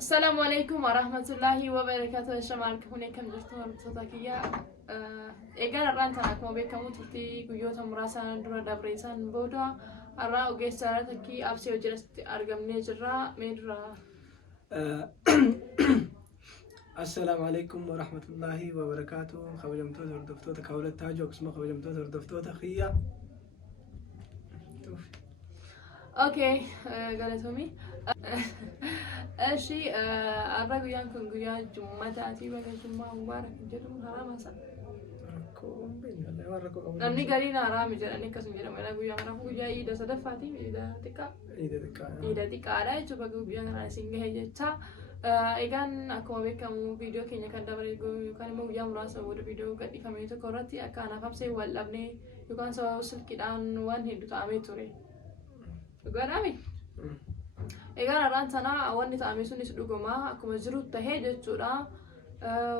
السلام عليكم ورحمة الله وبركاته. شمالك هنا كم جرتوا تطاكية إيجار الرانتنا كم بيكمو تلتي كيوتا مراسان درا دبريسان بودا الرا وجسارتكي أبسي وجلست أرقم نجرا مدرا. السلام عليكم ورحمة الله وبركاته. خبجمتو دردفتو كولة تاجو اسمه خبجمتو دردفتو تخيا. أوكي قالتهمي أشي الرجل ينكن قيا جمعة تأتي بقى جمعة مبارك جدوم حرام هسا. نمني قرينا حرام جرا نكاس جرا منا قيا منا قيا إيدا صدفاتي إيدا تكا. إيدا تكا على إيش بقى قيا كنا سينجه هجتا. إيجان أكو بكم فيديو كينيا كندا بريجو كان مو يوم راسه بود فيديو كدي فميتو كورتي أكان أفهم سي واللبني يكان سوا وصل كدان وان هيدو تعمي توري. يقول أمي. إيجان الرانتنا أولني تعمي سوني سدوجما أكو مزروت تهيج تورا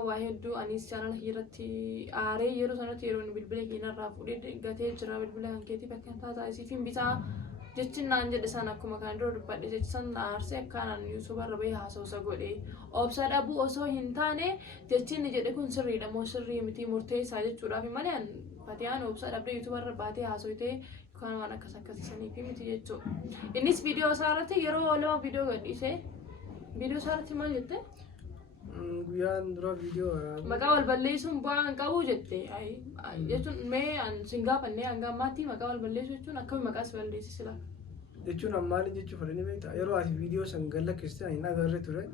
واحدو أنيس channel هيرتي آري يرو سنة تيرون بالبلة كينا رافودي قتي جرا بالبلة هنكتي بكن تاتا يسيفين بيتا جتشن نانجة دسانا كم كان دور بدي جتشن نارسه كان يوسف ربي حاسو سقولي أبصر أبو أسو هنتانه جتشن نجده كون سري دمو سري متي مرتي ساجد شورا في مليان فتيان أبصر أبدي يوسف رباتي حاسو يته كان وانا كسكسي سني في متي جتشو إنيس فيديو سارته يرو ولا فيديو قدي سه فيديو سارته ما جته guyaan dura viidiyoo waraabaa maqaa wal balleessuun bu'aa qabu jette jechuun mee an singaafannee hanga ammaatti maqaa wal balleessuu jechuun akkami maqaas balleessisila jechuun ammaali jechuu fadhanii beektaa yeroo ati viidiyoo san galakkiste hin agarre ture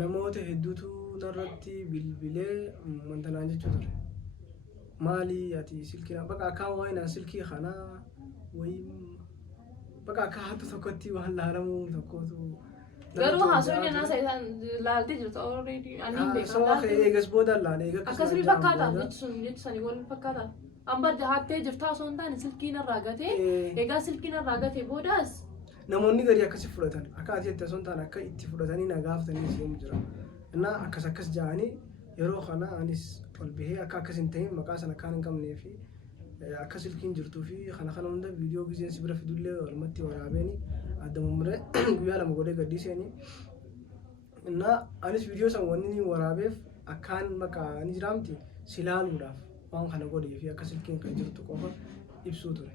namoota hedduutu narratti bilbilee wanta naan jechuu ture maali ati silkii bakka akka waayinaan silkii kanaa wayii bakka akka hattu tokkotti waan laalamuu tokkotu garuu haasawni naasa isaan laaltee jirtu already ani beekaa eegas booda laale akkasii fakkaata jechuun wal fakkaata amma hattee jirtu osoo hin taane silkiin irraa gatee egaa silkiin irraa gatee boodaas namoonni gadi akkasi fudhatan akka ati jettee osoo hin taane akka itti fudhatanii na gaafatanii seemu jira innaa akkas ja'anii yeroo kana anis ol bahee akka akkas hin ta'in maqaa sana kaan hin qabnee fi akka silkiin jirtuu fi kana hunda viidiyoo gizeen si bira fidullee walumatti waraabeeni adamumre guyyaa lama godhee gadhiiseeni innaa anis viidiyoo san wanni waraabeef akkaan maqaa ni jiraamti silaaluudhaaf waan kana godhee fi akka silkiin kan jirtu qofa ibsuu ture.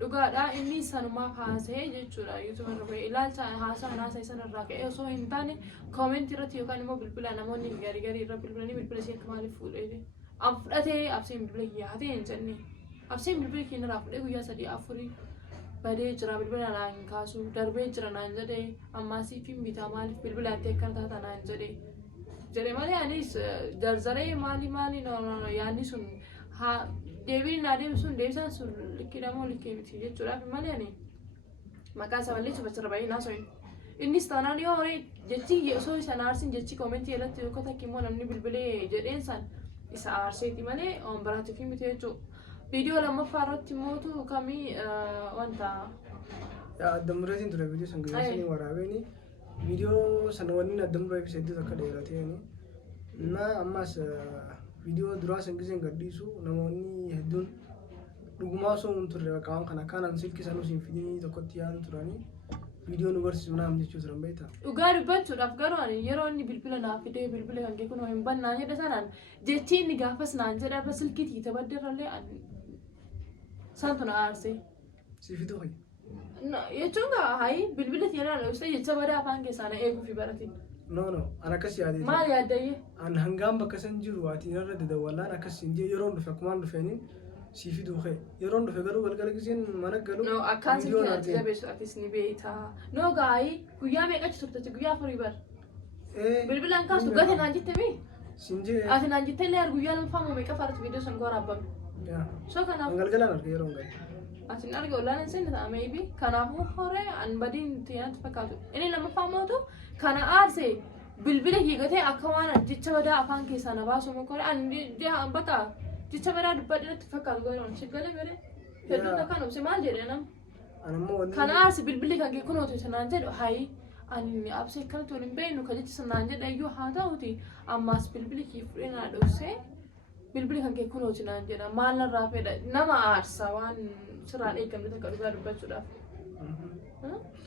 Dhugaadhaa inni sanumaaf haasa'ee jechuudha yuutuuba irra bahee ilaalcha haasa'e sanarraa ka'ee osoo hin taane koomentii irratti yookaan immoo bilbila namoonni garii irra bilbilanii bilbila ishee akka maaliif fuudhee fudhatee abseen bilbila yaatee hin jenne abseen bilbila keenya irraa fudhee guyyaa 3-4 badee jira bilbila naan kaasu darbee jira naan jedhee ammaasii fi bitaa maaliif bilbila attee akkana taata naan jedhee malee anis darzaree maali yaanni sun deebiin naa deebisuun deebisaan sun likkiidhamoo likkee miti jechuudhaaf malee ani maqaa isa balleessuuf achirra bahee naasoin innis taanaan yoo horee jechi osoo isa naarsin jechi koomentii irratti yookaan takki immoo namni bilbilee jedheen san isa aarseeti malee on biraatti fi miti jechuudha. Video lammaffaa irratti mootu kamii wanta addamreetiin ture viidiyoo san gaggeessanii waraabeeni viidiyoo sana wanni addamree fi hedduu akka dheerateeni na ammas viidiyoo duraa san giseen gadhiisu namoonni hedduun dhugumaa osoo hin turre bakka waan kana kaanaan silkii sanuu siin fidanii tokkotti yaadu turanii viidiyoo nu barsiisu naam jechuu turan beektaa. Dhugaa dubbachuudhaaf garuu yeroo inni bilbila naaf fidee bilbila kan kee kunoo hin bannaan jedhe sanaan jechi inni gaafas naan jedhe abba silkiitii tabaddarrallee santu na aarse. Si fiduu hoyi. Jechuun hayi bilbila tiyanaa dhoofsee jecha badaa afaan keessaa na eeguu fi baratiin. No an akkas yaadee. Maal yaaddayyee? An hangaan bakka san jiru ati irra dadawwalaan akkas hin jee yeroon dhufe akkumaan dhufeeniin si fiduu kee yeroon dhufe garuu galgala giseen mana galu. No akkaan silkii ati jabeessu atis ni beektaa. No gaayi guyyaa meeqachi turte guyyaa 4 bar. Bilbilaan kaastu gate naan jette mi? Sinjee. Ati naan jettee illee guyyaa lamfaa moo meeqa faaratu viidiyoo san waraabame. So kanaaf. Galgalaan arge yeroon galu. Asin arge ollaan hin ta'a maybe kanaafuu horee an badiin tiyaanatti fakkaatu inni lammaffaa mootu kana aarse bilbila hiigatee akka waan jecha badaa afaan keessaa na baasu mokoree an bakka jecha badaa dubbadhatti fakkaatu garoon shiggalee mere hedduun akkan obse maal jedhee nam kana aarse bilbilli kan kee kunootu sanaan jedhu hayi ani absee akkanatti waliin beeknu ka jecha sanaan jedha iyyuu haa ta'uti ammaas bilbilli kee fudhee naa dhoofsee bilbilli kan kee kunooti naan jedha maal narraa fedha nama aarsa waan sirraan eegamne takka dhugaa dubbachuudhaaf.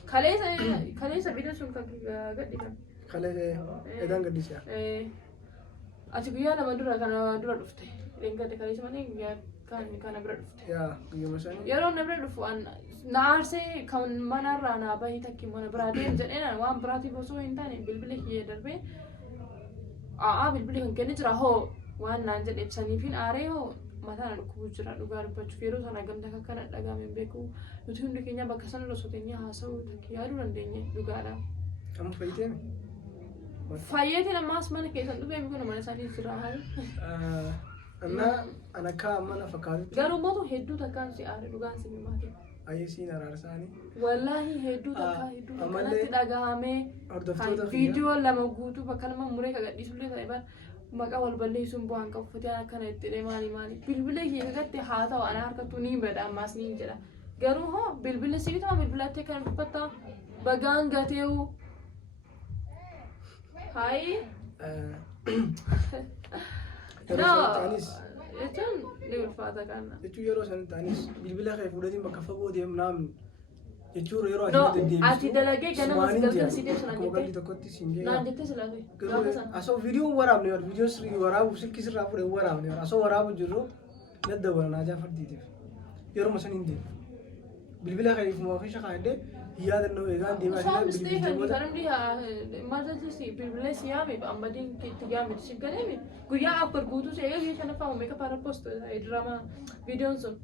kaleessa bidda sun kan gadhi kan. Kalee edaan gaddisa. Ati guyyaa lama dura kana dura dhufte. Leengadde kaleessa malee guyyaa kana bira dhufte. Yaa guyyuma sanii. Yeroo na bira dhufu na aarsee kan manarraa na bahii takki mana biraa deemu jedheen waan biraatiif osoo hin taane bilbila kiyyee darbee bilbila kan kenne jira hoo waan naan jedhe ibsaniifin aaree hoo mataa na dhukkubuu jira dhugaa dubbachuuf yeroo sana gamta akkana dhagaame beeku nuti hundi keenya bakka sana irra soteenyaa haasa'uu takki yaaduu dandeenye dhugaadhaan. Amma fayyiteemi? Fayyeetiin ammaas mana keessan dhufee kun mana isaanii jira haala. Ana akka mana fakkaatu. Garuu mootu hedduu takkaan si aare dhugaan si himaate. Ayyesiin araarsaanii. Wallaahi hedduu takkaa kanatti dhagahamee viidiyoo lama guutuu bakka nama muree kagadhiisullee ta'e bara maqaa wal balleessuun bu'aan qabu uffatee akkana itti maali bilbila kee gatti haa ta'u ana harkattuu ni bada ammaas ni jedha garuu hoo bilbila si bitama bilbilattee kan dubbatta bagaan gateewu hayi jechuun ni ulfaata kana jechuun yeroo sanatti anis bilbila kee fuudhatiin bakka fagoo deemu naamni jechuun yeroo ati dalagee ganama galgala si deemsu naan jettee tokkotti siin jee naan jettee silaate asoo viidiyoon waraabne viidiyoo sirrii waraabu silkii sirraa fuudhee waraabne asoo waraabu jirru nadda wala naajaa fardiitiif yeroo san hin deemu bilbila kee ifuma ofisha kaayedee yaadannoo eegaan deemaa bilbila bilbila si yaame ambadiin itti yaame si galeemi guyyaa afur guutuu si eegee kana fa'aa meeqa para post drama viidiyoon sun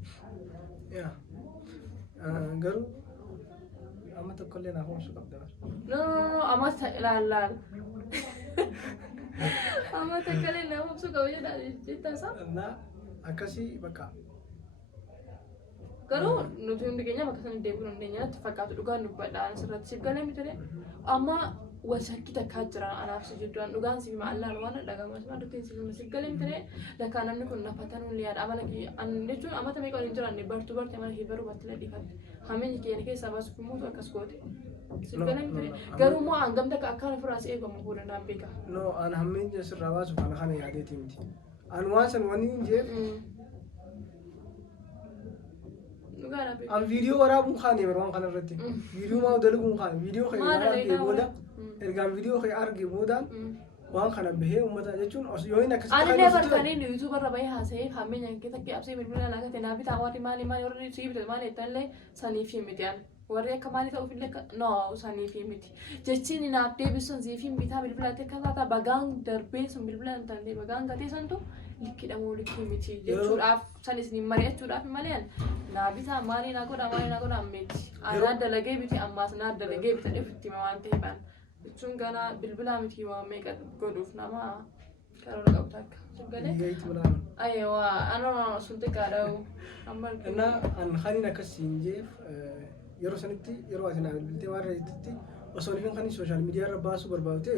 garuu amma tokkollee naaf oomishuu qabda. No, amma laal. Amma tokkollee naaf oomishuu qabu jettasa. Na akkasii bakka. Garuu nuti hundi keenya bakka sana deemuu dandeenya fakkaatu dhugaan dubbadhaan asirratti siif galee miti amma wal shakkii takkaa jira anaaf si jidduun dhugaan siif maallaan waan dhagahamas waan dubbiin siif galee miti lakkaa namni kun nafatan hundi yaada amala jechuun amma tamee qoliin jiraanne bartuu bartee amala kee baruu battee dhiifatte. Hameen keenya keessaa baasuuf immoo akkas goote. Sirgalee miti garuu immoo hangamta akkaan furaas eegamu fuudhan dhaan beeka. No an hameen sirraa baasuuf ana kana yaadeeti miti. An waan san wanni hin jeef. An viidiyoo waraabuun kaane bara waan kana irratti. Viidiyoo maa dalaguun kaane viidiyoo kee argee booda ergaan viidiyoo kee argee boodaan waan kana bahee uummata jechuun yoo inni akkasii ani never kanin YouTube irra bahee haasa'ee hammeenya keessa qabsee bilbila laa kate naa bitaa maali warri sii bitaa maali ittallee sanii fi miti an warri akka maali ta'uuf illee no sanii fi miti jechiin naaf deebisuun sii fi bitaa bilbila ta'e kan taata bagaan darbee sun bilbila hin taane bagaan gatee santu likkidhamoo likkii miti jechuudhaaf sanis ni mari'achuudhaaf malee naa bitaa maali naa godha miti anaa dalagee biti ammaas naa dalagee bita dhufitti waan ta'eefan. Jechuun gana bilbilaa miti waan meeqa godhuuf nama karoora qabu takka. Ayyoo anoo sun xiqqaadha. Innaa an kaniin akkasiin jeef yeroo sanitti yeroo ati naa bilbiltee waan reetitti osoo nikan kan sooshaal miidiyaa irra baasuu barbaadute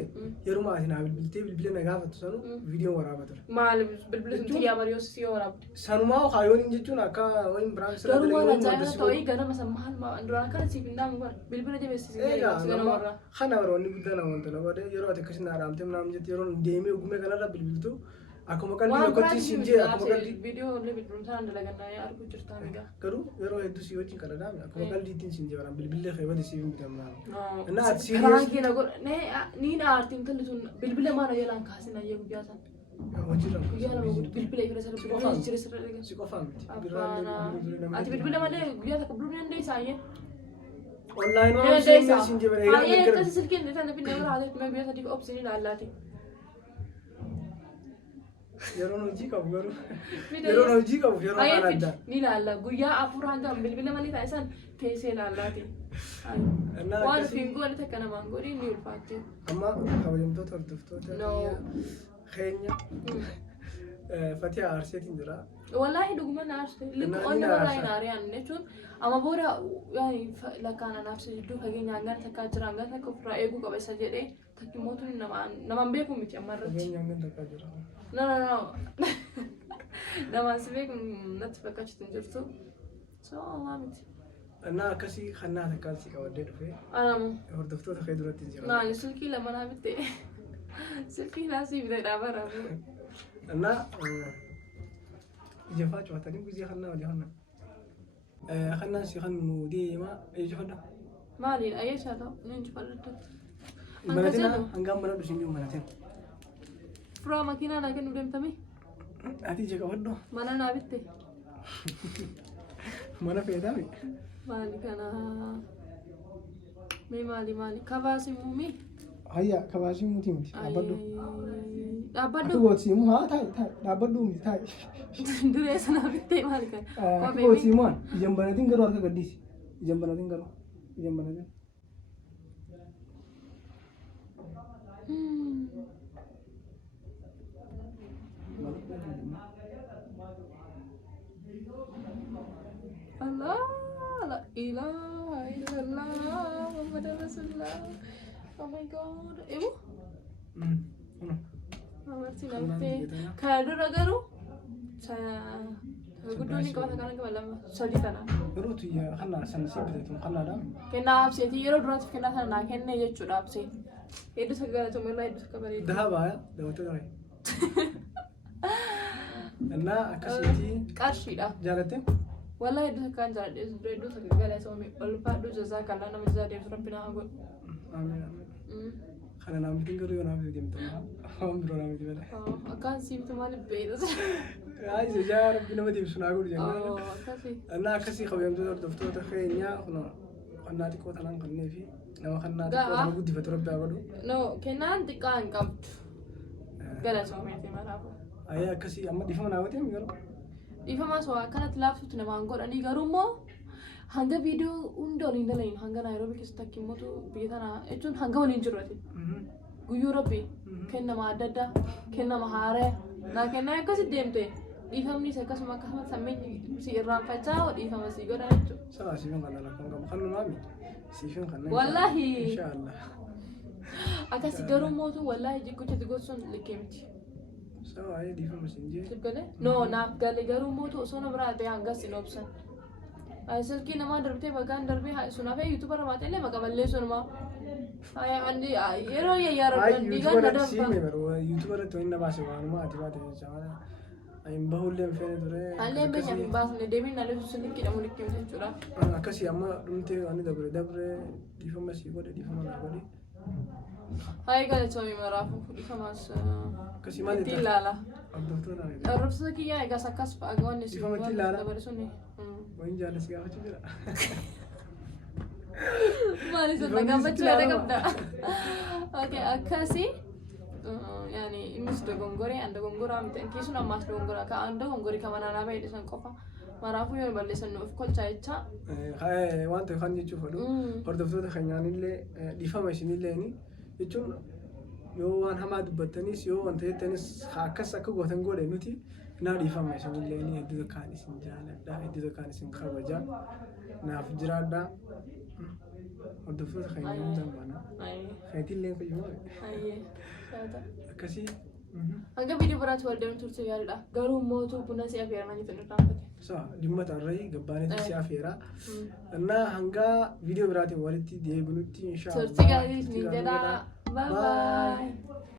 yeroo ati naa bilbiltee bilbila na gaafattu sanu viidiyoon waraabata. Maal bilbila sun xiyyaa bari'oo si waraabde. Sanumaa kaayoon jechuun akka wayin biraan sirra dalee wayin madda ta'ee ganama san maal duraan kana siif hin dhaamu bara bilbila jabeessisee ganama irraa. Kana baroonni guddaan wanta na godhe yeroo ati akkasii naa dhaamtee naam jette yeroo deemee ogumee kanarra bilbiltu akkuma qalbii tokkotti siin jee akkuma qalbii viidiyoo illee bilbiluutaan dalagannaa arguu jirtaa miidhaa. Garuu yeroo hedduu si wajjin kadhadhaame akkuma qalbiitiin siin jee baraan bilbilee keewwate siif hin bitamnaa. Innaa ati siin karaan keenya godhe ni aartiin kalli sun bilbila maana jalaan kaasin ayyee guyyaa san. Guyyaa lama bilbila ifira sarara bilbila jira sarara dhigee. Si qofaa miti. Ati bilbila malee guyyaa takka bilbila dandeessaa ayyee. Online waan siin jee baree. Ayyee akkasii silkiin dhatan nafi nama raatee guyyaa sadiif obsiin ilaallaati. Yeroo hojii qabu garuu yeroo hojii qabu yeroo kana adda ni ilaalla guyyaa afur hanga bilbila malee taa'e san teessee ilaallaati waan fiingoo walitti akka namaan godhi ni ulfaatti amma kabajamtoota hordoftoota keenya Fatiha Arseetiin jira wallaahi dhuguma na arsee liquu onna barraa hin aariyaan jechuun amma booda lakkaan anaaf jidduu fageenya hangan takkaa jira hangan takka ofirraa eeguu qaba isa jedhee takki mootuun namaan beeku miti amma irratti. Fageenya hangan takkaa jira. No. Namaan si beeku natti fakkaachuu hin jirtu. So miti. Annaa akkasii kannaa takkaan si qabadee dhufee. Anamu. Hordoftoota kee duratti jira. Naani silkii lama naa bittee. Silkii naa si bitee dhaabara. Annaa ijafaa cufatanii guzii kannaa walii kannaa. Kannaan si kan nu deemaa ijafadha. Maaliin ayyeeshaa ta'u ni injifadhu. Manatina hangam mana dhusin jiru manatin. Furaa makiinaa naa kennu deemtami. Ati ija qabadhu. Mana naa bitte. Mana feetami. Maali kana? Mee maali? Kabaasi muumi? Hayya kabaasi muuti miti. Dhaabadhu. Dhaabbadhu. Ati goosiimu haa ta'i dhaabbadhu miti ta'i. Duree sana bittee maali kana? Ati goosiimu waan ijaan banatiin garuu harka gaddiisi. Ijaan banatiin garuu. Ijaan banatiin. Allah, la ilaha illallah, Muhammad Rasulullah. Oh my God, ibu? Amarti namte. Kalau dulu garu, saya guddo ni kau sekarang kemalam sadi tanah. Garuu tu ya kana sana sih betul kana dah. Kena absi, tiada dua tu kena sana, kena je cuda absi. Itu segala tu mula itu segala itu. Dah apa? Dah betul dah. Karena akasiti. Kasih dah. Jalatin? Wallahi itu kan jadi itu segala suami. Lupa itu jasa kalau nama jasa dia sudah pindah aku. Amin. Karena nama tinggal dia nama dia minta. Alhamdulillah nama dia. Oh, akan sih itu malah beda. Ay sejarah nama dia sudah aku dia. Oh, kasih. Karena akasih kau yang tu daftar terkayaknya kena tiko tanang kene fi. Nama kena tiko nama gudi betul betul aku. No, kena antikan kam. Gala suami itu malah aku. Ayah akasih amat di mana awak tiap minggu. Ifa masuk karena telap tu nama angkor ani garumo. Hanga video undol indah lain. Hanga Nairobi kita kimu tu begitu na. Itu hanga mana injurat. Guyu Rabbi. Kena nama ada, kena nama hara. Nah kena aku sih dem tu. Ifa ni saya kasih makan sama sambil si Iran facau. Ifa masih gora itu. Salah sih kan kalau kamu makan mami. Sih kan. Wallahi. Insyaallah. Akan si garumo tu wallahi jika kita gosun lekemti. So ayah di mana masih je? Sebegale? No, nak gale garumo tu sona berada hanga sinopsan. Asal ki nama darbte bagan darbe suna fe YouTuber mate le maka balle sunma. Ay andi yero ya yar digan YouTuber nadam sih memang YouTuber tu inna bahasa orang mah ati bahasa macam ayam bahulem fene dure. Alle be nyam bas ne demin nale susun ki namu likki macam cura. Akasih amma rumte ani dabre di mana masih gode di mana gode. Ay gale suami marafu ifamas. Kasih mana itu? Tilala. Abdul tu nari. Arab saki ya ega sakas pa agwan ni Ifama tilala. Dabar sunni. Main jalan segala macam tu. Mali sunna gambar cura gamda. Oke, akasi. Yani imis dogongore anda gongora miten kisuna mas dogongora ka anda gongori kamana na be desan kofa. Marafu yo balle sanu kol chaicha. Hai, wanti kan jitu fadu. Orduf tu kan yani le di fama sini le ni. Itu yoo waan hamaa dubbattanis yoo wanta jettanis akkas akka gootan godhe nuti naa dhiifama isinillee ni hedduu tokkaan isin jaaladha hedduu tokkaan isin kabaja naaf jiraadha hordoftoota keenya yoo zammaana feetillee fayyuma akkasii hanga video biraatti wal deemtu turte gaariidha garuu mootuu buna si afeeraa ni fedhu dhaabate sa dhimma taarrayi gabbaanetti si afeeraa annaa hanga video biraatiin walitti deebinutti inshaa Allah turte gaarii ni jedha bye bye